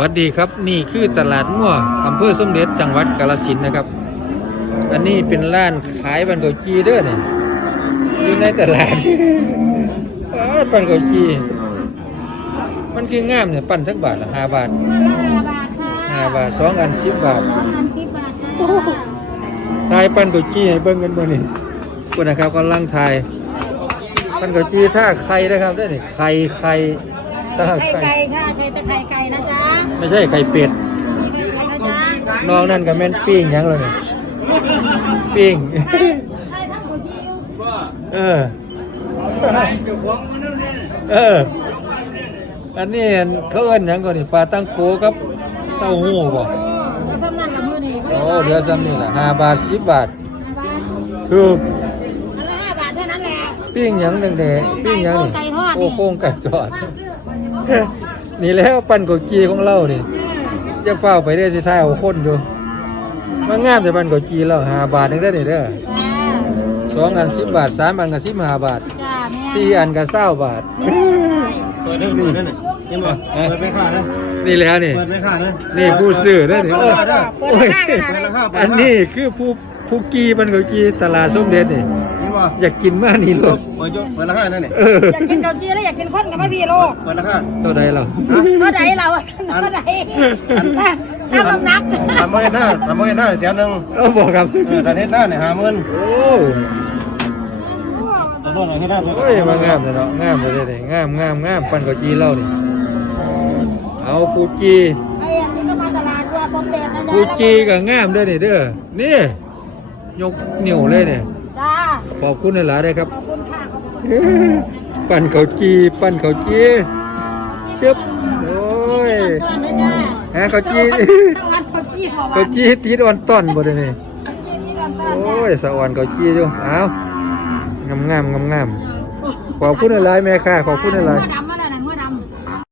วัสดีครับนี่คือตลาดมั่วอำเภอสมเด็จจังหวัดกาฬสินธุ์นะครับอันนี้เป็นร้านขายบันเกาจีเด้อเนี่ยอยู่ในตลาดปันเกาจีมันคืองามเนี่ยปั้นสักบาทละ5 บาท5 บาท2 อัน10 บาททายปั้นเกาจีให้เบิ่งกันบ่นี่คุณนะครับกำลังทายปั้นเกาจีถ้าไข่นะครับได้นี่ไข่ถ้าไข่ค่ะใช้แต่ไข่ไก่นะจ๊ะไม่ใช่ไข่เป็ด ไข่นะจ๊ะน้องนั่นก็แม่นปิ้งหยังเลยเนี่ยปิ้งเอออันนี้เขาเอิ้นหยังก่อนนี่ปลาตั้งโกกับเต้าหู้บ่โอ้เดี๋ยวซ้ำนี่ล่ะ5 บาท10 บาทถูก5 บาทเท่านั้นแหละปิ้งหยังจังได๋ปิ้งหยังนี่โอ้โค้งไก่ทอดนี่แล้วปั้นเกาจีของเรานี่จะเฝ้าไปได้สิท้ายเอาคนอยู่มันงามแต่ปั้นเกาจีแล้ว5 บาทนึงได้นี่เด้อ2 อัน10 บาท3 อันก็15 บาทจ้าแม่4 อันก็20 บาทเปิดนั่นน่ะนี่บ่เปิดไม่ค่านะนี่แล้วนี่เปิดไม่ค่านะนี่ผู้ซื้อเด้อนี่โอ้ย อั อันนี้คือผู้กีปั้นเกาจีตลาดสมเด็จนี่ นี่บ่ อยากกินมากนี่ลูกเปิดราคานั่นนี่อยากกินเกาจีแล้วอยากกินข้นกับไม่พี่โลกเปิดราคาเท่าใดล่ะเท่าไหร่เราเท่าไหร่น้ำนักทำหน้าแสนนึงบอกครับแต่เฮ็ดหน้าเนี่ย50,000โอ้ตัวโน่นเฮ็ดหน้าตัว โอ้ยมางามเลยเนาะงามเลยเด้งามปั้นเกาจีเล่านี่เอาผู้จี ไอ้อันนี้ก็มาตลาดว่าสมเด็จนะจ๊ะ ผู้จีก็งามเด้อนี่เด้อนี่ยกนิ้วเลยเนี่ย จ้าขอบคุณหลายๆเลยครับ ขอบคุณค่ะขอบคุณปั้นเกาจีเชิบโอ้ยเกาจีตีดอ่อนต้อนบ่ได้นี่โอ้ยสะอ่อนเกาจีอยู่เอางามขอบคุณหลายๆแม่ค่ะขอบคุณหลายๆ